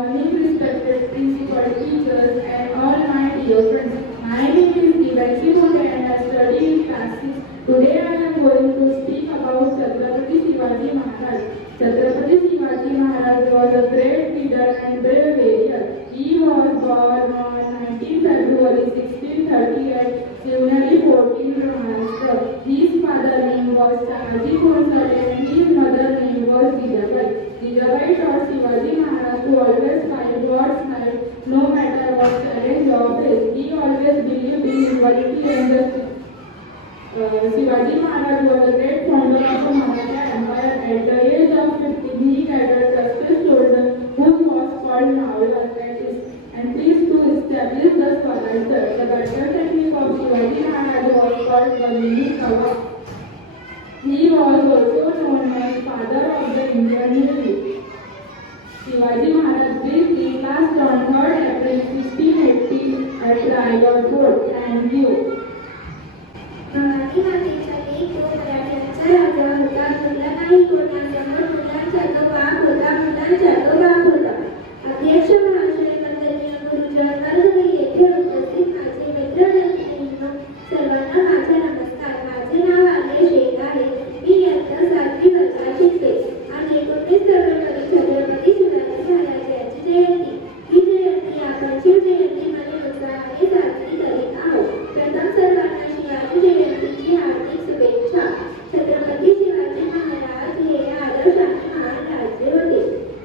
Morning, respected principal, teachers, and all my dear friends. My name is Divanshi Mode and I study in class 6. Today I am going to speak about Chhatrapati Shivaji Maharaj. Chhatrapati Shivaji Maharaj was a great leader and brave warrior. He was born on 19 February 1638, Shivneri 14, Maharashtra. His father name was Shamaji Bhonsle and his mother name was Jijabai. Jijabai taught Shivaji Maharaj to always fight God's side no matter what challenge or face. He always believed in equality and justice. Shivaji Maharaj was a great founder of the Maratha Empire. At the age of 15, he gathered trusted soldiers who was called Navalaites and pleased to establish the Swaraj. The battle technique of Shivaji Maharaj was called Bandhi Kava. He was also known as father of the Indian Navy. Shivaji Maharaj lived in last on 3rd April 1680 at Raigad Fort. Thank you. Marathi मातेचा एक तो मराठ्यांचा राजा होता. मुलगा नाही कोणासमोर, मुलांचा तो बाप होता, मुलांचा तो बाप होता. अध्यक्ष महाशय, वंदनीय गुरुजन वर्ग, येथे उपस्थित माझे मित्र मैत्रिणींनो, सर्वांना माझा नमस्कार. माझे नाव आर्य शेख आहे. मी इयत्ता 7वी वर्गात शिकते. आज 19 फेब्रुवारी छत्रपती शिवाजी महाराज यांची जयंती. ही जयंती आपण शिवजयंती म्हणून उत्साहाने साजरी करीत आहोत. प्रथम सर्वांना शिवाजी जयंतीची हार्दिक शुभेच्छा. छत्रपती शिवाजी महाराज हे आदर्श आणि महान राजे होते.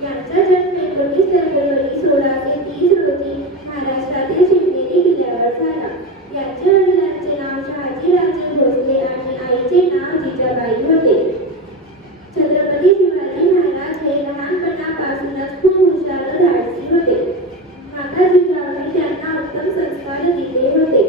यांचा जन्म 19 फेब्रुवारी 1630 रोजी महाराष्ट्रातील शिवनेरी किल्ल्यावर झाला. यांच्या वडिलांचे नाव शहाजीराजे भोसले आणि आईचे नाव जिजाबाई होते. छत्रपती शिवाजी महाराज हे लहानपणापासूनच खूप हुशार व धाडसी होते. माता जिजाऊने त्यांना उत्तम संस्कार दिले होते.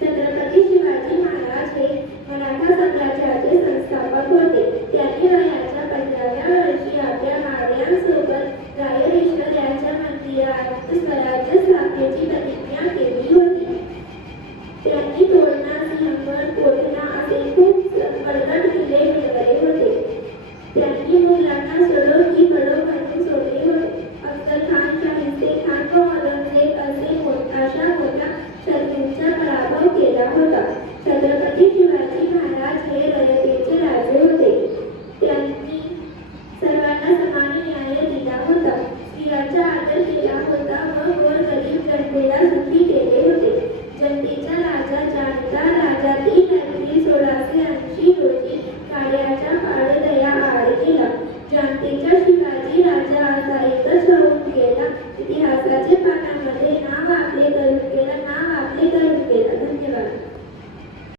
छत्रपती शिवाजी महाराज हे मराठा साम्राज्याचे संस्थापक होते. त्यांनी वयाच्या 15व्या वर्षी आपल्या मावळ्यांसोबत रायरेश्वर यांच्या मंदिरात